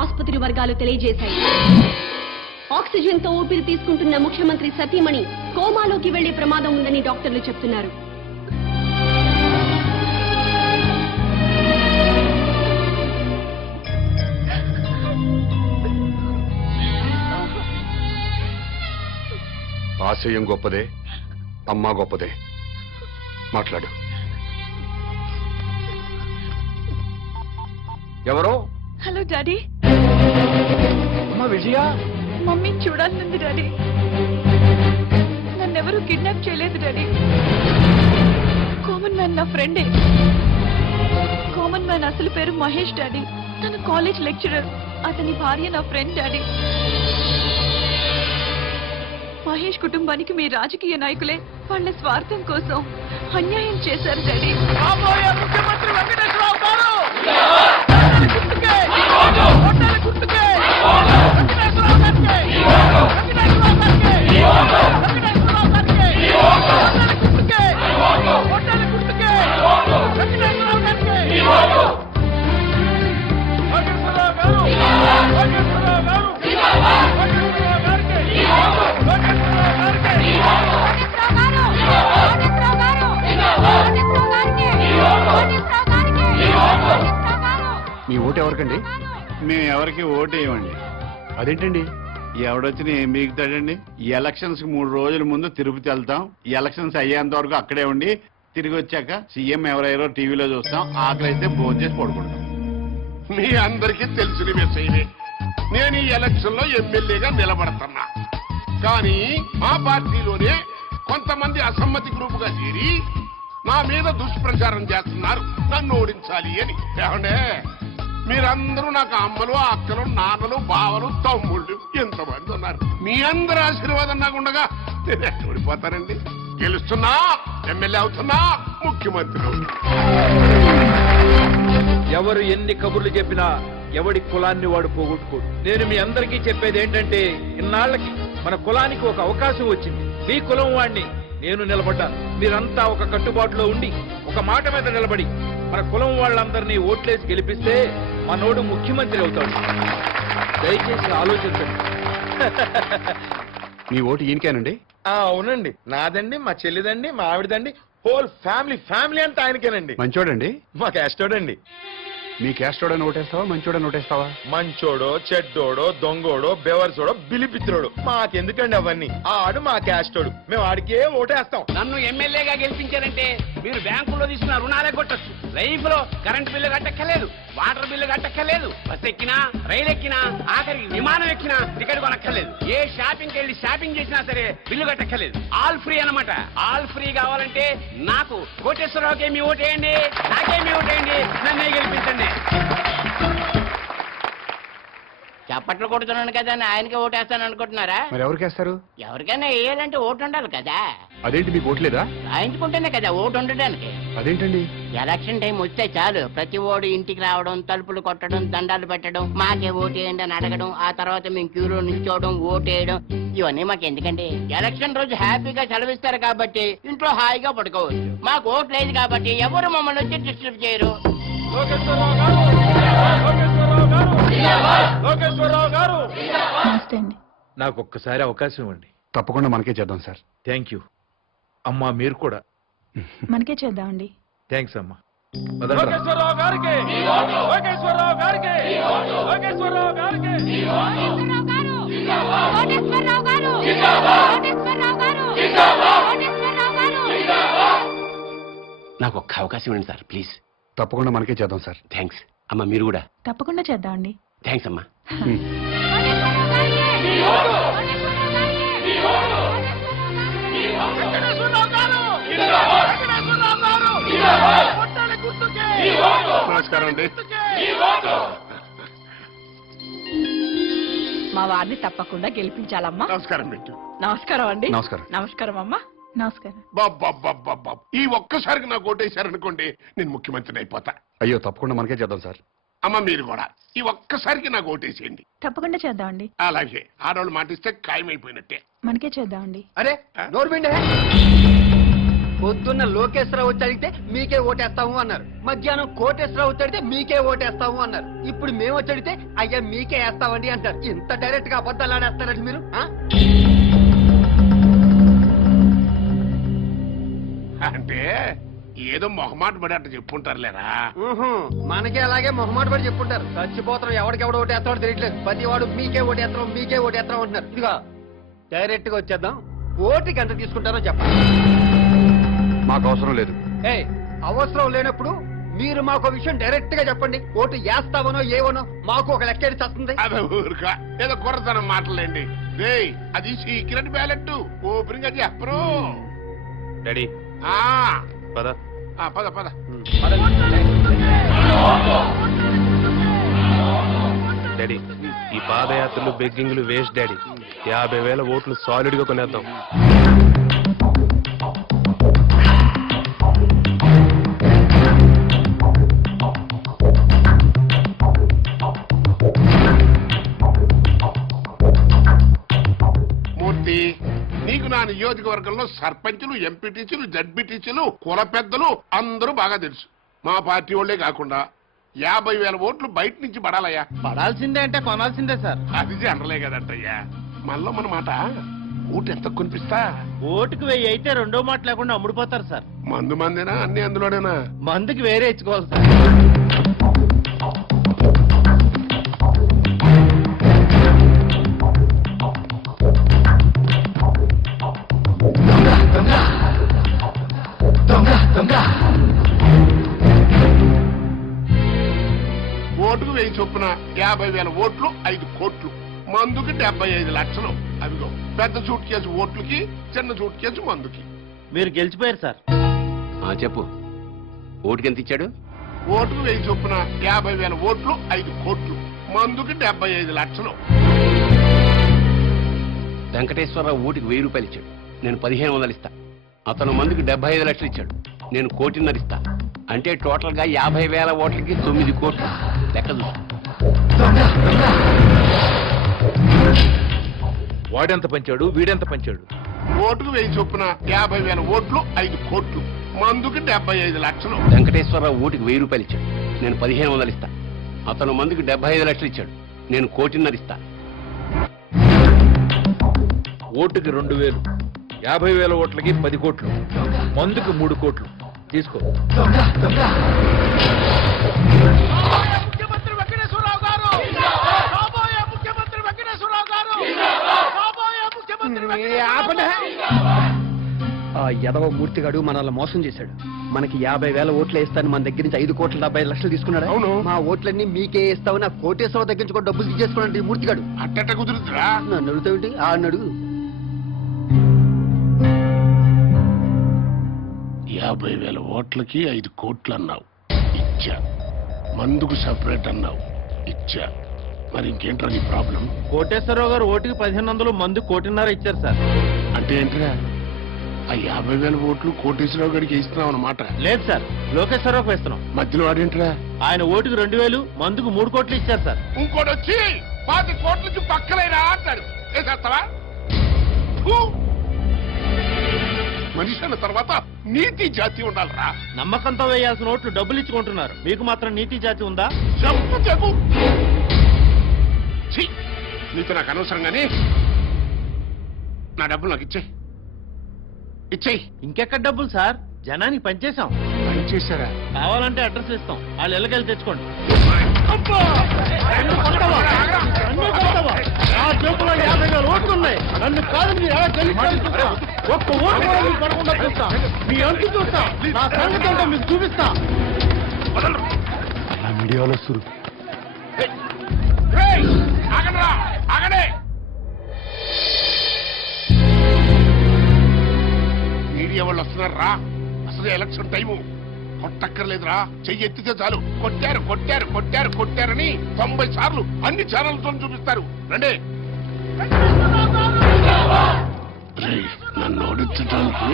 ఆసుపత్రి వర్గాలు తెలియజేశాయి. ఆక్సిజన్ తో ఊపిరి తీసుకుంటున్న ముఖ్యమంత్రి సతీమణి కోమాలోకి వెళ్లే ప్రమాదం ఉందని డాక్టర్లు చెప్తున్నారు. ఆశయం గొప్పదే, అమ్మా గొప్పదే. మాట్లాడు. ఎవరో? Hello daddy. అమ్మా విజయ. మమ్మీ చూడాల్సింది డాడీ. నన్నెవరూ కిడ్నాప్ చేయలేదు డాడీ. కామన్ మ్యాన్ నా ఫ్రెండే. కామన్ మ్యాన్ అసలు పేరు మహేష్ డాడీ. తన కాలేజ్ లెక్చరర్. అతని భార్య నా ఫ్రెండ్ డాడీ. మహేష్ కుటుంబానికి మీ రాజకీయ నాయకులే వాళ్ళ స్వార్థం కోసం అన్యాయం చేశారు డాడీ. ముఖ్యమంత్రి వెంకటేశ్వరరావు గారు మీ ఓటు ఎవరికండి? మేము ఎవరికి ఓటు వేయమండి. అదేంటండి? ఎవడొచ్చినా ఏం బీగుతాడండి? ఈ ఎలక్షన్స్ 3 రోజుల ముందు తిరుపతి వెళ్తాం. ఈ ఎలక్షన్స్ అయ్యేంత వరకు అక్కడే ఉండి తిరిగి వచ్చాక సీఎం ఎవరెవరో టీవీలో చూస్తాం. ఆకలి అయితే భోజనం చేసి పడుకుంటాం. మీ అందరికీ తెలిసిన విషయమే. నేను ఈ ఎలక్షన్ లో ఎమ్మెల్యేగా నిలబడుతున్నా. కానీ మా పార్టీలోనే కొంతమంది అసమ్మతి గ్రూపుగా చేరి నా మీద దుష్ప్రచారం చేస్తున్నారు, నన్ను ఓడించాలి అని. ఏమండే, మీరందరూ నాకు అమ్మలు, అక్కలు, నాన్నలు, బావలు, తమ్ముళ్ళు ఎంతమంది ఉన్నారు. మీ అందరి ఆశీర్వాదం నాకు ఉండగా నేను ఎక్కడ ఓడిపోతానండి? గెలుస్తున్నా, ఎమ్మెల్యే అవుతున్నా, ముఖ్యమంత్రి అవుతున్నా. ఎవరు ఎన్ని కబుర్లు చెప్పినా ఎవడి కులాన్ని వాడు పోగొట్టుకోడు. నేను మీ అందరికీ చెప్పేది ఏంటంటే, ఇన్నాళ్లకి మన కులానికి ఒక అవకాశం వచ్చింది. మీ కులం వాడిని నేను నిలబడ్డాను. మీరంతా ఒక కట్టుబాటులో ఉండి ఒక మాట మీద నిలబడి మన కులం వాళ్ళందరినీ ఓట్లేసి గెలిపిస్తే మనోడు ముఖ్యమంత్రి అవుతాడు. దయచేసి ఆలోచించండి. మీ ఓటు ఈయనకేనండి? అవునండి, నాదండి, మా చెల్లిదండి, మా ఆవిడదండి, హోల్ ఫ్యామిలీ అంతా ఆయనకేనండి. మంచోడండి? మా క్యాస్టోడండి. మీ క్యాస్టోడని ఓటేస్తావా, మంచోడని ఓటేస్తావా? మంచోడో, చెడ్డోడో, దొంగోడో, బెవర్సోడో, బిలిపిత్రుడు మాకెందుకండి అవన్నీ? ఆడు మా క్యాస్టోడు, మేము ఆడికే ఓటేస్తాం. నన్ను ఎమ్మెల్యేగా గెలిపించారంటే మీరు బ్యాంకులో తీసుకున్న రుణాలే కొట్టచ్చు. లైఫ్ లో కరెంట్ బిల్లు కట్టక్కర్లేదు, వాటర్ బిల్లు కట్టక్కర్లేదు, బస్ ఎక్కినా, రైలు ఎక్కినా, ఆఖరికి విమానం ఎక్కినా టికెట్ కొనక్కర్లేదు. ఏ షాపింగ్కి వెళ్ళి షాపింగ్ చేసినా సరే బిల్లు కట్టక్కర్లేదు. ఆల్ ఫ్రీ అన్నమాట. ఆల్ ఫ్రీ కావాలంటే నాకు కోటేశ్వరరావుకి మీ ఓటేయండి, నాకే మీ ఓటేయండి, నన్నే గెలిపించండి. చప్పట్లు కొడుతున్నాను కదా అని ఆయనకి ఓటేస్తాను అనుకుంటున్నారా? మరి ఎవరికేస్తారు? ఎవరికైనా వేయాలంటే ఓటు ఉండాలి కదా. అదేంటి మీకు ఓట్లేదా? రాయించుకుంటేనే కదా ఓటు ఉండడానికి. అదేంటండి? ఎలక్షన్ టైం వస్తే చాలు ప్రతి ఓడు ఇంటికి రావడం, తలుపులు కొట్టడం, దండాలు పెట్టడం, మాకే ఓటేయండి అని అడగడం, ఆ తర్వాత మేము క్యూలో నిల్చోవడం, ఓటేయడం, ఇవన్నీ మాకు ఎందుకండి? ఎలక్షన్ రోజు హ్యాపీగా సెలవిస్తారు కాబట్టి ఇంట్లో హాయిగా పడుకోవచ్చు. మాకు ఓటు లేదు కాబట్టి ఎవరు మమ్మల్ని వచ్చి డిస్టర్బ్ చేయరు. నాకు ఒక్కసారి అవకాశం ఇవ్వండి. తప్పకుండా మనకే చేద్దాం సార్. థ్యాంక్ యూ అమ్మా. మీరు కూడా మనకే చేద్దామండి. థ్యాంక్స్ అమ్మా. నాకు ఒక్క అవకాశం ఇవ్వండి సార్, ప్లీజ్. తప్పకుండా మనకే చేద్దాం సార్. థ్యాంక్స్ అమ్మా. మీరు కూడా తప్పకుండా చేద్దామండి. థ్యాంక్స్ అమ్మా. నమస్కారం అండి. మా వారిని తప్పకుండా గెలిపించాలమ్మా. నమస్కారం పెట్టు. నమస్కారం అండి. నమస్కారం. నమస్కారం అమ్మా. నమస్కారం. బాబా ఈ ఒక్కసారికి నాకు ఓటేశారనుకోండి, నేను ముఖ్యమంత్రిని అయిపోతా. అయ్యో, తప్పకుండా మనకే చేద్దాం సార్. అమ్మ మీరు కూడా ఈ ఒక్కసారికి నాకు ఓటేసేయండి. తప్పకుండా చేద్దామండి. అలాగే ఆడవాళ్ళు మాటిస్తే ఖాయమైపోయినట్టే. మనకే చేద్దామండి. అరే నోరు పిండే. పొద్దున్న లోకేశ్వరరావు వచ్చి అడిగితే మీకే ఓటేస్తాము అన్నారు. మధ్యాహ్నం కోటేశ్వరరావు వచ్చి అడిగితే మీకే ఓటేస్తాము అన్నారు. ఇప్పుడు మేము వచ్చి అడిగితే అయ్యా మీకే వేస్తామండి అంటారు. ఇంత డైరెక్ట్ గా అబద్ధాలు ఆడేస్తారండి మీరు. అంటే ఏదో మొహమాట పడి అట్ట చెప్పుంటారులేరా. మనకే అలాగే మొహమాట పడి చెప్పుంటారు. చచ్చిపోతాం, ఎవడికెవడు ఓటేస్తాడో తెలియట్లేదు. ప్రతి వాడు మీకే ఓటేస్తాం మీకే ఓటేస్తాం అంటున్నారు. ఇదిగా డైరెక్ట్ గా వచ్చేద్దాం. ఓటుకి ఎంత తీసుకుంటారో చెప్పండి. మాకు అవసరం లేదు. అవసరం లేనప్పుడు మీరు మాకు విషయం డైరెక్ట్ గా చెప్పండి. ఓటు వేస్తావనో ఏవనో మాకు ఒక లెక్కేది వస్తుంది. అదే ఊరుక ఏదో కుర్రతనం మాటలేండి. రేయ్ అది సీక్రెట్ బ్యాలెట్, ఓపెన్ గా చెప్పరు. డాడీ పద పద పద. డాడీ ఈ పాదయాత్రలు బెగ్గింగ్లు వేస్ట్ డాడీ. 50,000 ఓట్లు సాలిడ్ గా కొనేద్దాం. మూర్తి, నీకు నా నియోజకవర్గంలో సర్పంచులు, ఎంపీటీసీలు, జడ్పీటీసీలు, కుల పెద్దలు అందరూ బాగా తెలుసు. మా పార్టీ వాళ్ళే కాకుండా 50,000 ఓట్లు బయట నుంచి పడాలయ్యా. పడాల్సిందే అంటే కొనాల్సిందే సార్. అది జనరలే కదంటయ్యా. మనలో మన మాట ఓటు ఎంత కొనిపిస్తా? ఓటుకు 1000 అయితే రెండో మాట లేకుండా అమ్ముడిపోతారు సార్. మందు మందేనా అన్ని అందులోనేనా? మందుకి వేరే ఇచ్చుకోవాలి సార్. ఓటుకు 1000 చొప్పున 50,000 ఓట్లు 5 కోట్లు, మందుకి 75 లక్షలు. అదిగో పెద్ద సూట్ కేసు ఓట్లకి, చిన్న సూట్ కేసు మందుకి. మీరు గెలిచిపోయారు సార్. చెప్పు, ఓటుకి ఎంత ఇచ్చాడు? ఓటుకు 1000 చొప్పున 50,000 ఓట్లు 5 కోట్లు, మందుకి 75 లక్షలు. వెంకటేశ్వరరావు ఓటుకి 1000 రూపాయలు ఇచ్చాడు, నేను 1500 ఇస్తా. అతను మందుకి 75 లక్షలు ఇచ్చాడు, నేను 1,50,000 ఇస్తా. అంటే టోటల్ గా 50,000 ఓట్లకి 9 కోట్లు. లెక్క చూసు. వాడెంత పంచాడు, వీడెంత పంచాడు? ఓటుకు 1000 చొప్పున 50,000 ఓట్లు 5 కోట్లు, మందుకి 75 లక్షలు. వెంకటేశ్వరరావు ఓటుకి 1000 రూపాయలు ఇచ్చాడు, నేను 1500 ఇస్తా. అతను మందుకి 75 లక్షలు ఇచ్చాడు, నేను 1,50,000 ఇస్తా. ఓటుకి 2,000, 50,000 ఓట్లకి 10 కోట్లు, మందుకి 3 కోట్లు. తీసుకో. ముఖ్యమంత్రి వెంకటేశ్వరరావు గారు, కాబోయే ముఖ్యమంత్రి వెంకటేశ్వరరావు గారు, కాబోయే ముఖ్యమంత్రి. ఆ యదవ మూర్తిగాడు మనల్ని మోసం చేశాడు. మనకి 50,000 ఓట్లు వేస్తాను మన దగ్గర నుంచి 5,75 లక్షలు తీసుకున్నాడు. అవును. మా ఓట్లన్నీ మీకే వేస్తావు, నా కోటేశ్వరరావు దగ్గర నుంచి కూడా డబ్బులు తీసేసుకున్నాడు ఈ మూర్తిగాడు. అట్టట కుదురుతురా? నన్ను అడుగుతావేంటి? ఆ అడుగు. 50,000 ఓట్లకి 5 కోట్లు అన్నావు, ఇచ్చా. మందుకు సపరేట్ అన్నావు, ఇచ్చా. మరి ఇంకేంట్రా నీ ప్రాబ్లం? కోటేశ్వరరావు గారు ఓటుకి 1,500, మందు 1,50,000 ఇచ్చారు సార్. అంటే ఏంట్రా? ఆ 50,000 ఓట్లు కోటేశ్వరరావు గారికి ఇస్తున్నావు అన్నమాట. లేదు సార్, లోకేశ్వరరావుకి వేస్తున్నాం. మధ్యలో వాడేంట్రా? ఆయన ఓటుకి 2,000, మందుకు 3 కోట్లు ఇచ్చారు సార్. ఇంకోటి వచ్చి 10 కోట్లకి పక్కలేనా అంటాడు. వేసేస్తావా? మనిషి అన్న తర్వాత నీతి జాతి ఉండాలరా. నమ్మకంతో వేయాల్సిన ఓట్లు డబ్బులు ఇచ్చుకుంటున్నారు, మీకు మాత్రం నీతి జాతి ఉందా? చంపు తెగు. ఛీ, నీకు నాకు అనవసరం గానీ నా డబ్బులు నాకు ఇచ్చేయి. ఇచ్చేయి. ఇంకెక్కడ డబ్బులు సార్? జనానికి పనిచేసాం. పనిచేశారా? కావాలంటే అడ్రస్ ఇస్తాం, వాళ్ళు ఎల్లకెళ్ళి తెచ్చుకోండి. నన్ను కాదు మీరు ఎలా తెలుసు? ఒక్క ఓటు పడకుండా చూస్తా, మీ అంటు చూస్తా, నా సంగతి అంటే మీకు చూపిస్తా. అలా మీడియాలో సురు. ఆగండిరా, ఆగండి. మీడియా వాళ్ళు వస్తున్నారా? అసలు ఎలక్షన్ టైము. కొట్టక్కర్లేదురా, చెయ్యి ఎత్తితే చాలు కొట్టారు కొట్టారు కొట్టారు కొట్టారని 90 సార్లు అన్ని ఛానల్తో చూపిస్తారు. రండి. నన్ను ఓడించడానికి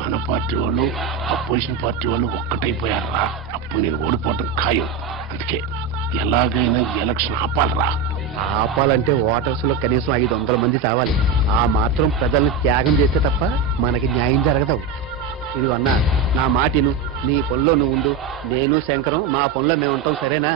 మన పార్టీ వాళ్ళు అపోజిషన్ పార్టీ వాళ్ళు ఒక్కటైపోయారా? అప్పుడు నేను ఓడిపోవటం ఖాయం. అందుకే ఎలాగైనా ఎలక్షన్ ఆపాలరా. ఆపాలంటే ఓటర్స్ లో కనీసం 500 మంది చావాలి. ఆ మాత్రం ప్రజల్ని త్యాగం చేస్తే తప్ప మనకి న్యాయం జరగదు. ఇదిగో అన్నా, నా మాటిను నీ పనిలో నువ్వు ఉండు, నేను శంకరం మా పనిలో మేము ఉంటాం, సరేనా?